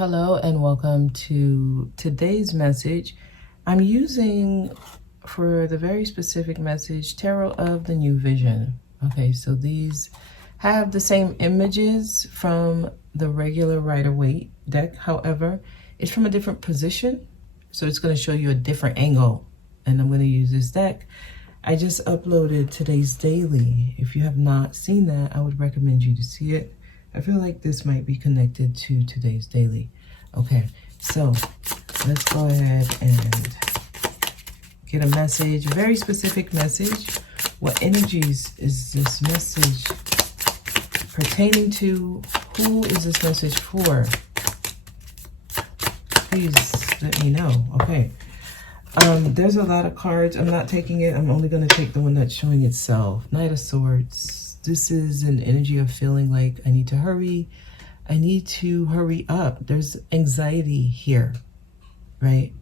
Hello and welcome to today's message. I'm using for the very specific message Tarot of the New Vision. Okay, so these have the same images from the regular Rider-Waite deck. However, it's from a different position, so it's going to show you a different angle. And I'm going to use this deck. I just uploaded today's daily. If you have not seen that, I would recommend you to see it. I feel like this might be connected to today's daily. Okay, so let's go ahead and get a message, a very specific message. What energies is this message pertaining to? Who is this message for? Please let me know. Okay. There's a lot of cards. I'm not taking it. I'm only going to take the one that's showing itself. Knight of Swords. This is an energy of feeling like I need to hurry. I need to hurry up. There's anxiety here, right?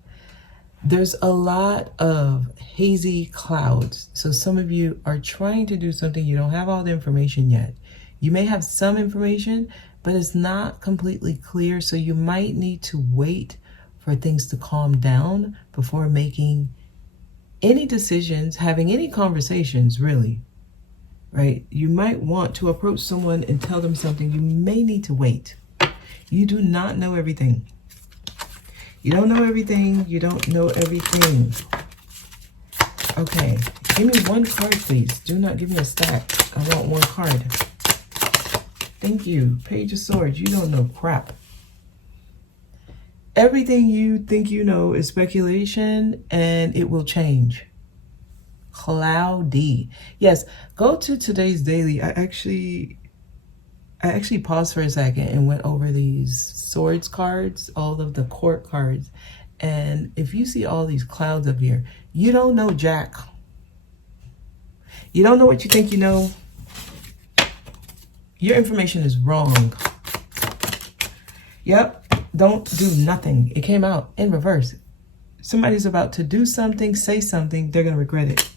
There's a lot of hazy clouds. So some of you are trying to do something. You don't have all the information yet. You may have some information, but it's not completely clear. So you might need to wait for things to calm down before making any decisions, having any conversations, really. Right? You might want to approach someone and tell them something. You may need to wait. You do not know everything. You don't know everything. You don't know everything. Okay. Give me one card, please. Do not give me a stack. I want one card. Thank you. Page of Swords. You don't know crap. Everything you think you know is speculation, and it will change. Cloudy. Yes, go to today's daily. I actually paused for a second and went over these swords cards, all of the court cards. And if you see all these clouds up here, you don't know jack. You don't know what you think you know. Your information is wrong. Yep, don't do nothing. It came out in reverse. Somebody's about to do something, say something, they're going to regret it.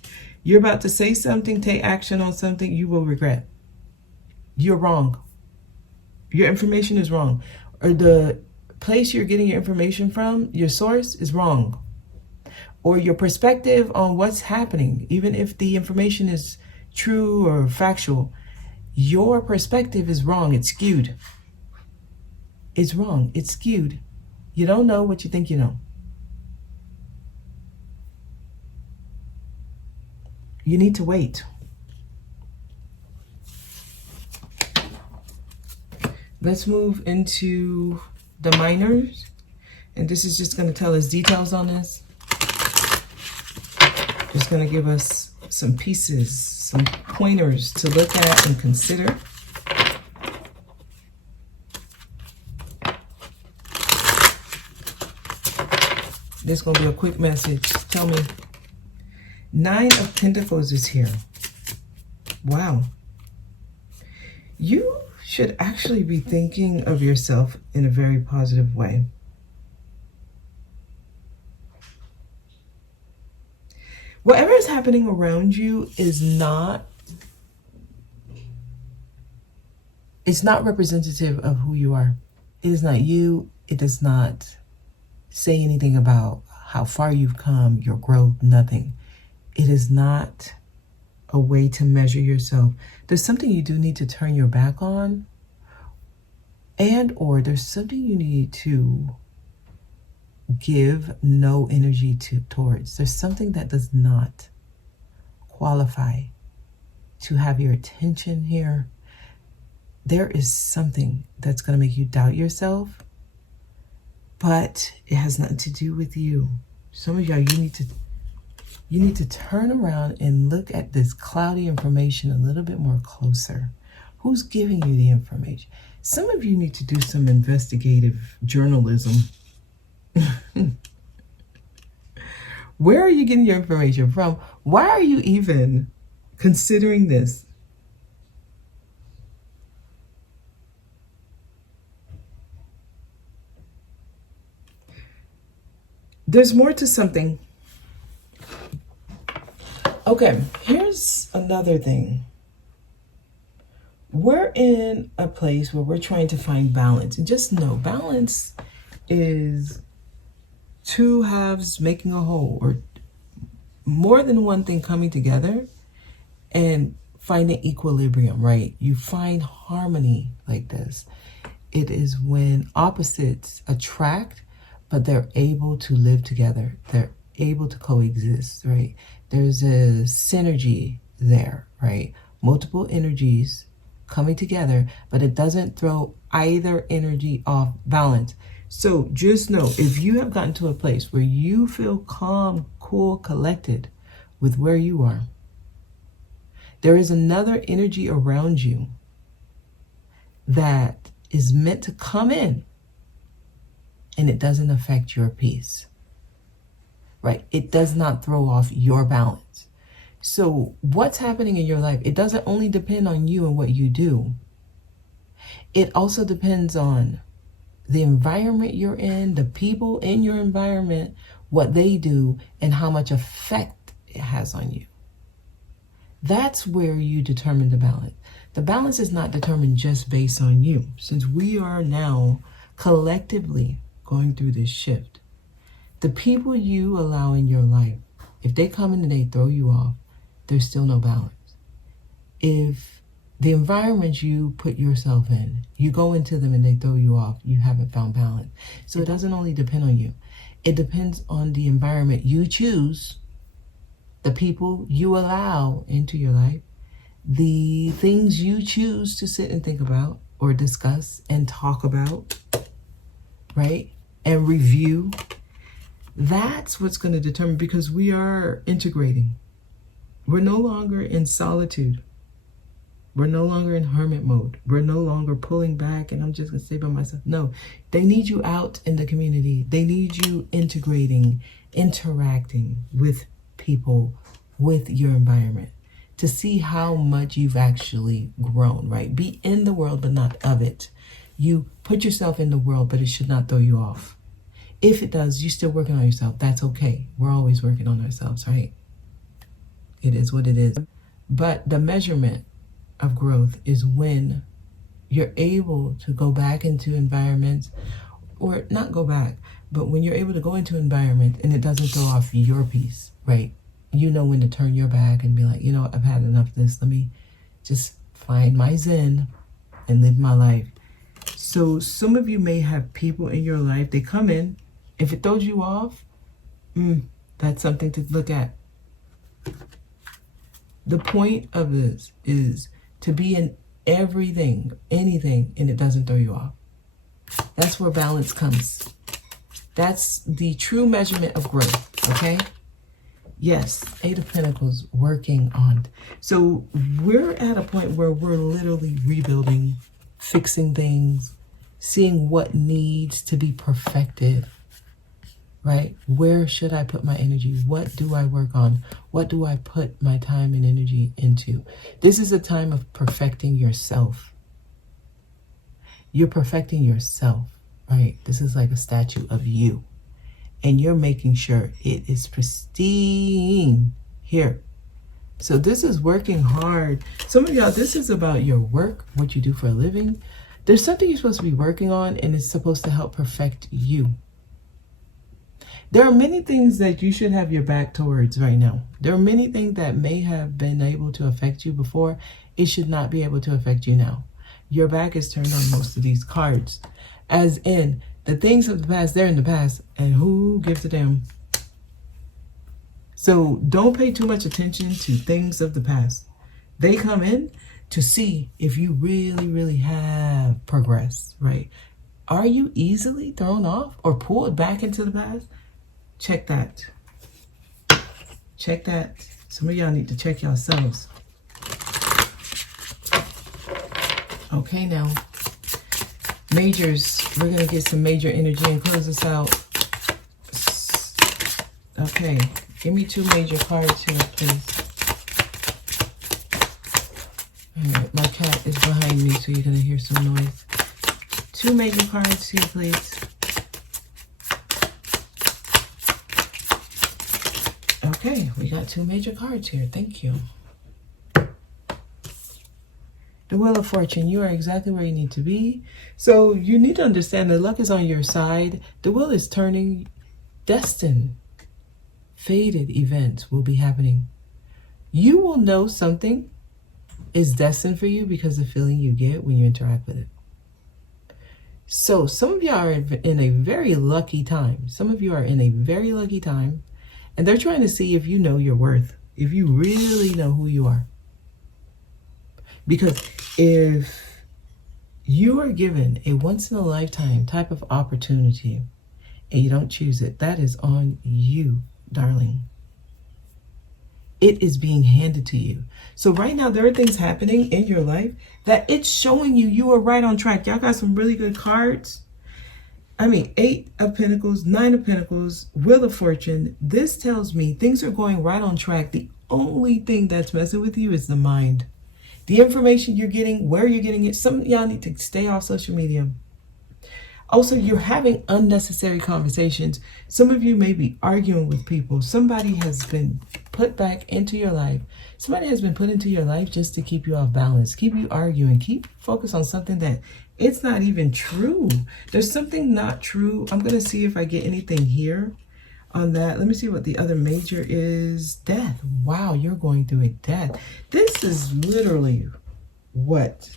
You're about to say something, take action on something, you will regret. You're wrong. Your information is wrong. Or the place you're getting your information from, your source, is wrong. Or your perspective on what's happening, even if the information is true or factual, your perspective is wrong. It's skewed. It's wrong. It's skewed. You don't know what you think you know. You need to wait. Let's move into the minors. And this is just going to tell us details on this. Just going to give us some pieces, some pointers to look at and consider. This is going to be a quick message. Tell me. 9 of Pentacles is here. Wow. You should actually be thinking of yourself in a very positive way. Whatever is happening around you is not, it's not representative of who you are. It is not you. It does not say anything about how far you've come, your growth, nothing. It is not a way to measure yourself. There's something you do need to turn your back on, and or there's something you need to give no energy towards. There's something that does not qualify to have your attention here. There is something that's going to make you doubt yourself, but it has nothing to do with you. Some of y'all, you need to turn around and look at this cloudy information a little bit more closer. Who's giving you the information? Some of you need to do some investigative journalism. Where are you getting your information from? Why are you even considering this? There's more to something. Okay, here's another thing. we're in a place where we're trying to find balance. And just know balance is two halves making a whole, or more than one thing coming together and finding equilibrium, right? You find harmony like this. It is when opposites attract, but they're able to live together. They're able to coexist, right? There's a synergy there, right? Multiple energies coming together, but it doesn't throw either energy off balance. So just know, if you have gotten to a place where you feel calm, cool, collected with where you are, there is another energy around you that is meant to come in, and it doesn't affect your peace, right? It does not throw off your balance. So what's happening in your life, it doesn't only depend on you and what you do. It also depends on the environment you're in, the people in your environment, what they do, and how much effect it has on you. That's where you determine the balance. The balance is not determined just based on you. Since we are now collectively going through this shift, the people you allow in your life, if they come in and they throw you off, there's still no balance. If the environment you put yourself in, you go into them and they throw you off, you haven't found balance. So it doesn't only depend on you. It depends on the environment you choose, the people you allow into your life, the things you choose to sit and think about or discuss and talk about, right? And review. That's what's going to determine, because we are integrating. We're no longer in solitude. We're no longer in hermit mode. We're no longer pulling back and I'm just going to stay by myself. No, they need you out in the community. They need you integrating, interacting with people, with your environment, to see how much you've actually grown, right? Be in the world, but not of it. You put yourself in the world, but it should not throw you off. If it does, you're still working on yourself. That's okay. We're always working on ourselves, right? It is what it is. But the measurement of growth is when you're able to go back into environments, or not go back, but when you're able to go into environment and it doesn't throw off your peace, right? You know when to turn your back and be like, you know what, I've had enough of this. Let me just find my zen and live my life. So some of you may have people in your life, they come in, if it throws you off, that's something to look at. The point of this is to be in everything, anything, and it doesn't throw you off. That's where balance comes. That's the true measurement of growth, okay? Yes, Eight of Pentacles working on. So we're at a point where we're literally rebuilding, fixing things, seeing what needs to be perfected, right? Where should I put my energy? What do I work on? What do I put my time and energy into? This is a time of perfecting yourself. You're perfecting yourself, right? This is like a statue of you. And you're making sure it is pristine here. So this is working hard. Some of y'all, this is about your work, what you do for a living. There's something you're supposed to be working on, and it's supposed to help perfect you. There are many things that you should have your back towards right now. There are many things that may have been able to affect you before. It should not be able to affect you now. Your back is turned on most of these cards. As in, the things of the past, they're in the past, and who gives a damn? So don't pay too much attention to things of the past. They come in to see if you really, really have progressed, right? Are you easily thrown off or pulled back into the past? Check that. Check that. Some of y'all need to check yourselves. Okay, now. Majors. We're going to get some major energy and close this out. Okay. Give me two major cards here, please. Alright, my cat is behind me, so you're going to hear some noise. Two major cards here, please. Okay, we got two major cards here. Thank you. The Wheel of Fortune, you are exactly where you need to be. So you need to understand that luck is on your side. The wheel is turning. Destined, fated events will be happening. You will know something is destined for you because of the feeling you get when you interact with it. So some of you are in a very lucky time. Some of you are in a very lucky time, and they're trying to see if you know your worth, if you really know who you are. Because if you are given a once-in-a-lifetime type of opportunity and you don't choose it, that is on you, darling. It is being handed to you. So right now, there are things happening in your life that it's showing you are right on track. Y'all got some really good cards. I mean, 8 of Pentacles, 9 of Pentacles, Wheel of Fortune. This tells me things are going right on track. The only thing that's messing with you is the mind. The information you're getting, where you're getting it. Some of y'all need to stay off social media. Also, you're having unnecessary conversations. Some of you may be arguing with people. Somebody has been put back into your life. Somebody has been put into your life just to keep you off balance, keep you arguing, keep focused on something that it's not even true. There's something not true. I'm going to see if I get anything here on that. Let me see what the other major is. Death. Wow, you're going through a death. This is literally what...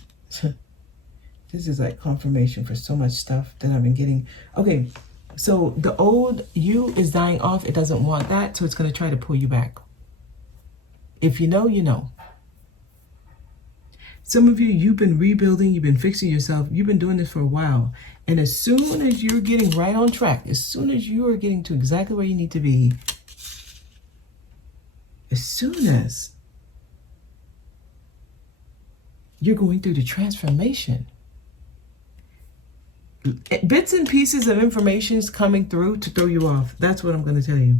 This is like confirmation for so much stuff that I've been getting. Okay, so the old you is dying off. It doesn't want that, so it's going to try to pull you back. If you know, you know. Some of you, you've been rebuilding, you've been fixing yourself. You've been doing this for a while. And as soon as you're getting right on track, as soon as you are getting to exactly where you need to be, as soon as you're going through the transformation, bits and pieces of information is coming through to throw you off. That's what I'm going to tell you.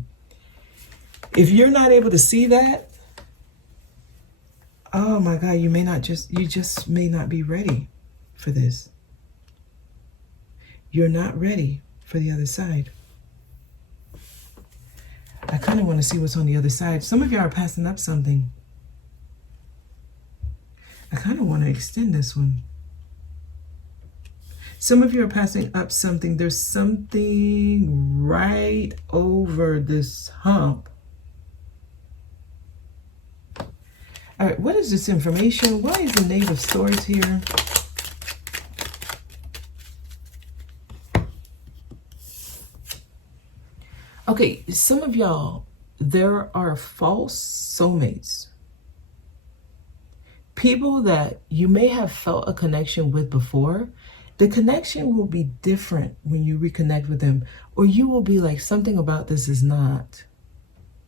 If you're not able to see that, oh my God, you just may not be ready for this. You're not ready for the other side. I kind of want to see what's on the other side. Some of you are passing up something. I kind of want to extend this one. Some of you are passing up something. There's something right over this hump. All right, what is this information? Why is the Knave of Swords here? Okay, some of y'all, there are false soulmates. People that you may have felt a connection with before. The connection will be different when you reconnect with them, or you will be like, something about this is not,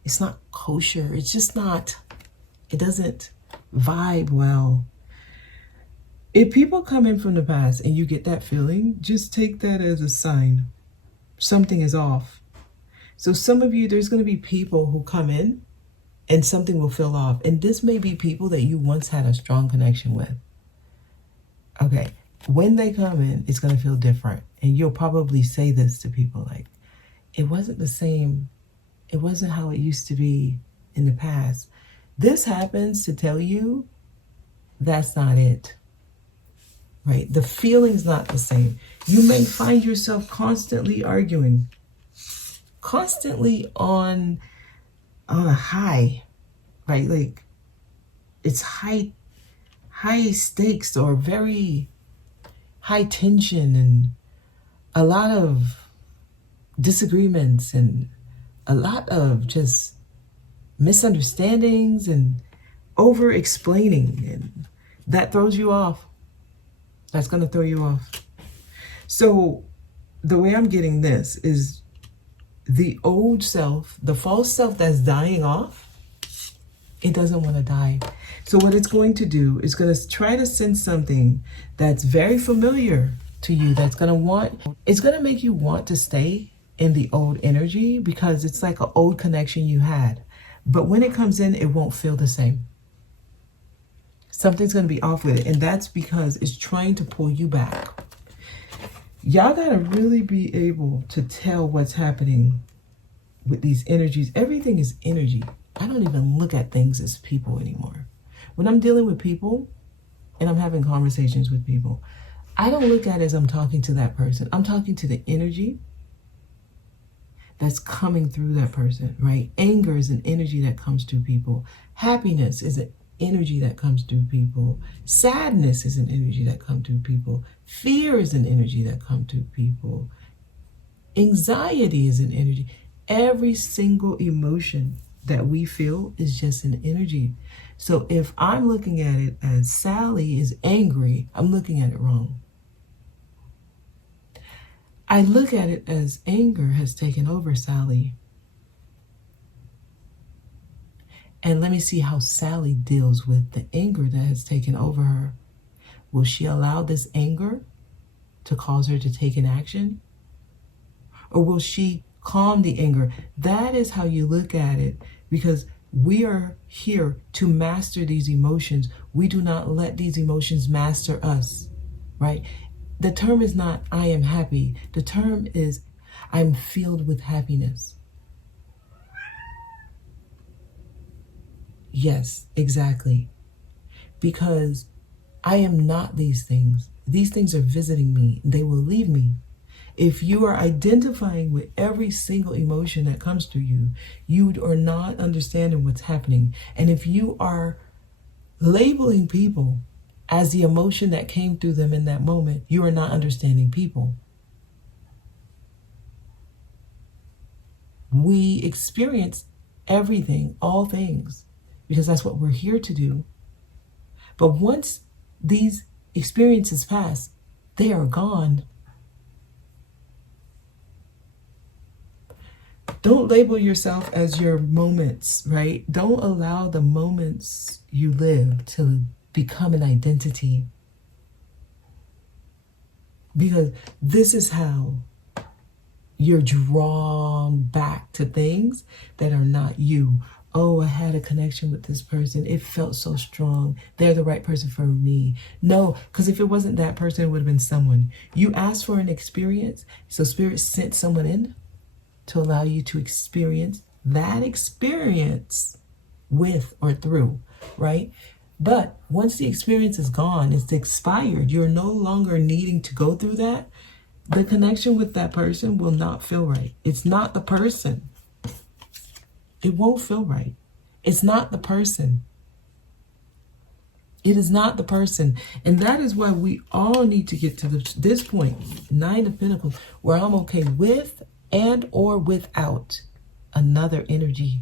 it's not kosher. It's just not, it doesn't vibe well. If people come in from the past and you get that feeling, just take that as a sign. Something is off. So some of you, there's going to be people who come in and something will feel off. And this may be people that you once had a strong connection with. Okay. When they come in, it's going to feel different. And you'll probably say this to people like, it wasn't the same. It wasn't how it used to be in the past. This happens to tell you that's not it, right? The feeling's not the same. You may find yourself constantly arguing, constantly on a high, right? Like it's high stakes or very high tension and a lot of disagreements and a lot of just misunderstandings and over explaining, and that throws you off. That's going to throw you off. So the way I'm getting this is the old self, the false self that's dying off, it doesn't want to die. So what it's going to do is going to try to send something that's very familiar to you, that's going to want, it's going to make you want to stay in the old energy because it's like an old connection you had. But when it comes in, it won't feel the same. Something's going to be off with it. And that's because it's trying to pull you back. Y'all got to really be able to tell what's happening with these energies. Everything is energy. I don't even look at things as people anymore. When I'm dealing with people, and I'm having conversations with people, I don't look at it as I'm talking to that person. I'm talking to the energy that's coming through that person, right? Anger is an energy that comes through people. Happiness is an energy that comes through people. Sadness is an energy that comes through people. Fear is an energy that comes through people. Anxiety is an energy. Every single emotion that we feel is just an energy. So if I'm looking at it as Sally is angry, I'm looking at it wrong. I look at it as anger has taken over Sally. And let me see how Sally deals with the anger that has taken over her. Will she allow this anger to cause her to take an action? Or will she calm the anger? That is how you look at it, because we are here to master these emotions. We do not let these emotions master us, right? The term is not, I am happy. The term is, I'm filled with happiness. Yes, exactly. Because I am not these things. These things are visiting me. They will leave me. If you are identifying with every single emotion that comes through you, you are not understanding what's happening. And if you are labeling people as the emotion that came through them in that moment, you are not understanding people. We experience everything, all things, because that's what we're here to do. But once these experiences pass, they are gone. Don't label yourself as your moments, right? Don't allow the moments you live to become an identity. Because this is how you're drawn back to things that are not you. Oh, I had a connection with this person. It felt so strong. They're the right person for me. No, because if it wasn't that person, it would have been someone. You asked for an experience, so Spirit sent someone in to allow you to experience that experience with or through, right? But once the experience is gone, it's expired, you're no longer needing to go through that, the connection with that person will not feel right. It's not the person. It won't feel right. It's not the person. It is not the person. And that is why we all need to get to this point, 9 of Pentacles, where I'm okay with and or without another energy.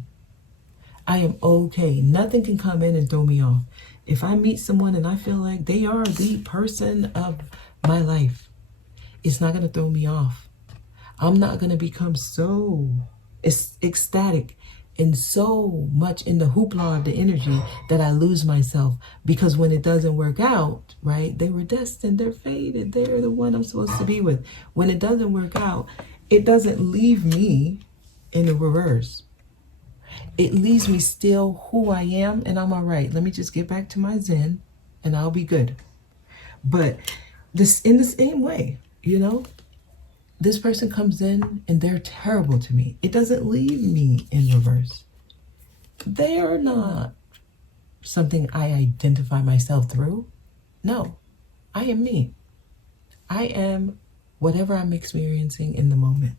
I am okay. Nothing can come in and throw me off. If I meet someone and I feel like they are the person of my life, it's not going to throw me off. I'm not going to become so ecstatic and so much in the hoopla of the energy that I lose myself. Because when it doesn't work out, right, they were destined, they're fated, they're the one I'm supposed to be with. When it doesn't work out, it doesn't leave me in the reverse. It leaves me still who I am, and I'm all right. Let me just get back to my Zen, and I'll be good. But this, in the same way, you know, this person comes in and they're terrible to me. It doesn't leave me in reverse. They are not something I identify myself through. No, I am me. I am whatever I'm experiencing in the moment.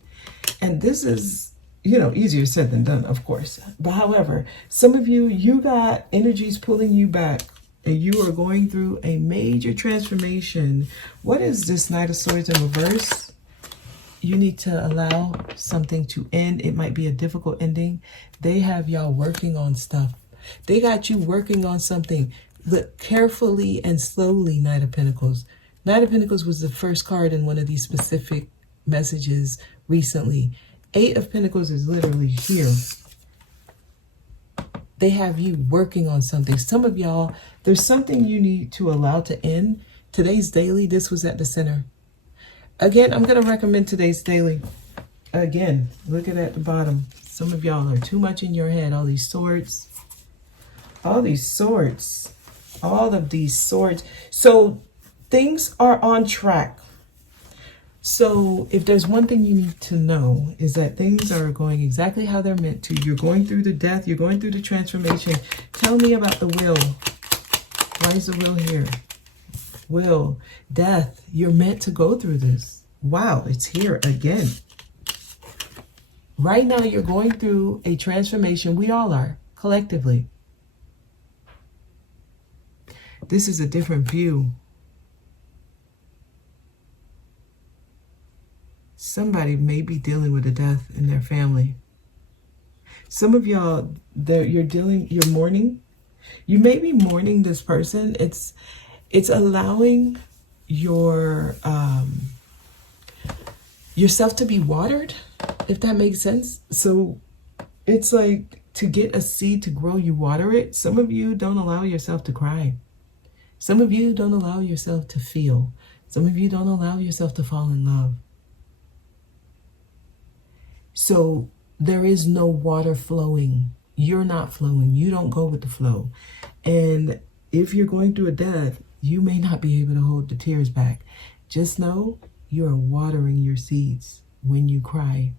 And this is, you know, easier said than done, of course. But however, some of you, you got energies pulling you back and you are going through a major transformation. What is this Knight of Swords in reverse? You need to allow something to end. It might be a difficult ending. They have y'all working on stuff. They got you working on something. Look carefully and slowly, Knight of Pentacles. Knight of Pentacles was the first card in one of these specific messages recently. 8 of Pentacles is literally here. They have you working on something. Some of y'all, there's something you need to allow to end. Today's daily, this was at the center. Again, I'm going to recommend today's daily. Again, look at the bottom. Some of y'all are too much in your head. All these swords. All these swords. All of these swords. So things are on track. So if there's one thing you need to know is that things are going exactly how they're meant to. You're going through the death. You're going through the transformation. Tell me about the will. Why is the will here? Will, death, you're meant to go through this. Wow, it's here again. Right now, you're going through a transformation. We all are, collectively. This is a different view. Somebody may be dealing with a death in their family. Some of y'all, you're mourning. You may be mourning this person. It's allowing yourself to be watered, if that makes sense. So it's like, to get a seed to grow, you water it. Some of you don't allow yourself to cry. Some of you don't allow yourself to feel. Some of you don't allow yourself to fall in love. So there is no water flowing. You're not flowing. You don't go with the flow. And if you're going through a death, you may not be able to hold the tears back. Just know you are watering your seeds when you cry.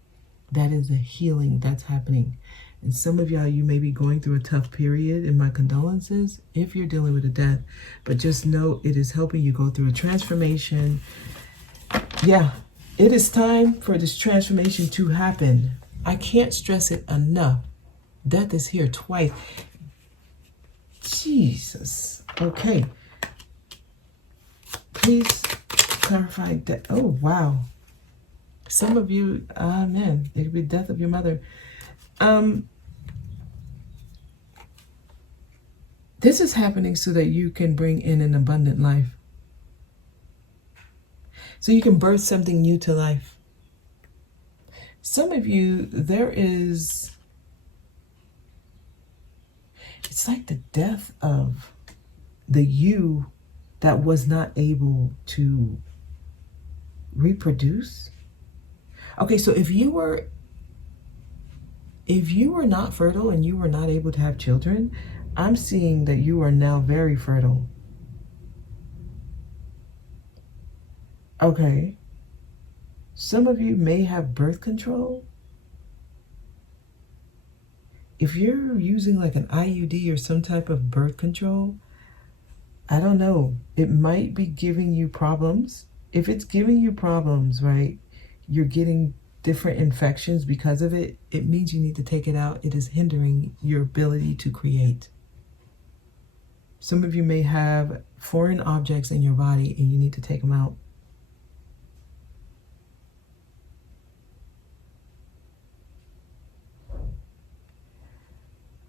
That is a healing that's happening. And some of y'all, you may be going through a tough period, and my condolences if you're dealing with a death. But just know it is helping you go through a transformation. Yeah, it is time for this transformation to happen. I can't stress it enough. Death is here twice. Jesus. Okay. Please clarify that. Oh, wow. Some of you, amen. It could be death of your mother. This is happening so that you can bring in an abundant life. So you can birth something new to life. Some of you, it's like the death of the you that was not able to reproduce. Okay, so if you were not fertile and you were not able to have children, I'm seeing that you are now very fertile. Okay. Some of you may have birth control. If you're using like an IUD or some type of birth control, I don't know. It might be giving you problems. If it's giving you problems, right, you're getting different infections because of it, it means you need to take it out. It is hindering your ability to create. Some of you may have foreign objects in your body and you need to take them out.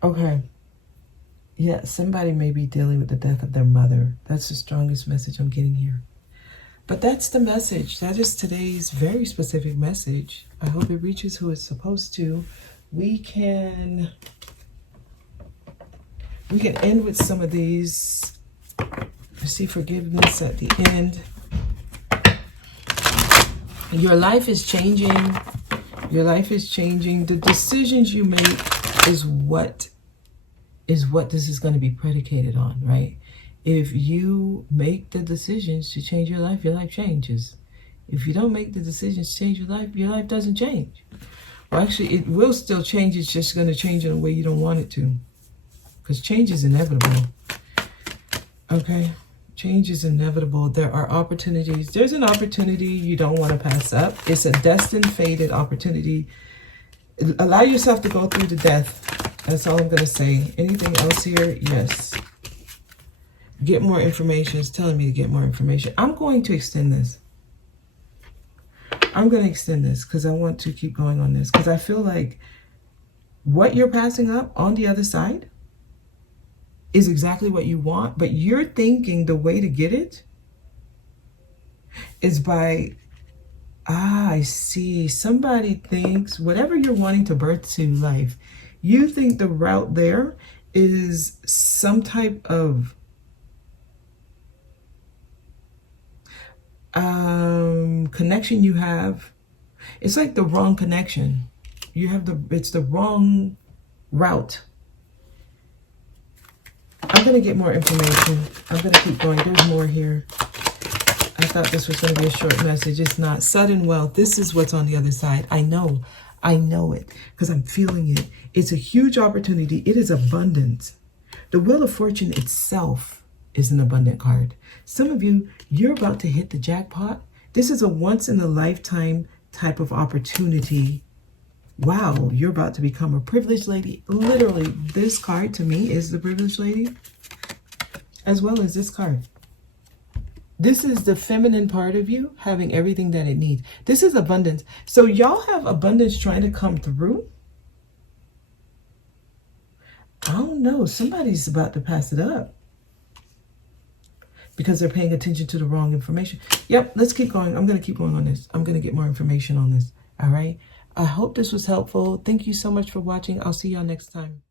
Okay. Yeah, somebody may be dealing with the death of their mother. That's the strongest message I'm getting here. But that's the message. That is today's very specific message. I hope it reaches who it's supposed to. We can end with some of these. See forgiveness at the end. Your life is changing. Your life is changing. The decisions you make is what this is going to be predicated on, right? If you make the decisions to change your life changes. If you don't make the decisions to change your life doesn't change. Well, actually, it will still change. It's just going to change in a way you don't want it to. Because change is inevitable. Okay? Change is inevitable. There are opportunities. There's an opportunity you don't want to pass up. It's a destined, fated opportunity. Allow yourself to go through the death. That's all I'm going to say. Anything else here? Yes. Get more information. It's telling me to get more information. I'm going to extend this. I'm going to extend this because I want to keep going on this. Because I feel like what you're passing up on the other side is exactly what you want. But you're thinking the way to get it is by... I see. Somebody thinks whatever you're wanting to birth to life, you think the route there is some type of connection you have. It's like the wrong connection. It's the wrong route. I'm going to get more information. I'm going to keep going. There's more here. I thought this was going to be a short message. It's not. Sudden wealth. This is what's on the other side. I know it because I'm feeling it. It's a huge opportunity. It is abundant. The Wheel of Fortune itself is an abundant card. Some of you, you're about to hit the jackpot. This is a once-in-a-lifetime type of opportunity. Wow, you're about to become a privileged lady. Literally, this card to me is the privileged lady, as well as this card. This is the feminine part of you having everything that it needs. This is abundance. So y'all have abundance trying to come through. I don't know. Somebody's about to pass it up because they're paying attention to the wrong information. Yep, let's keep going. I'm going to keep going on this. I'm going to get more information on this. All right. I hope this was helpful. Thank you so much for watching. I'll see y'all next time.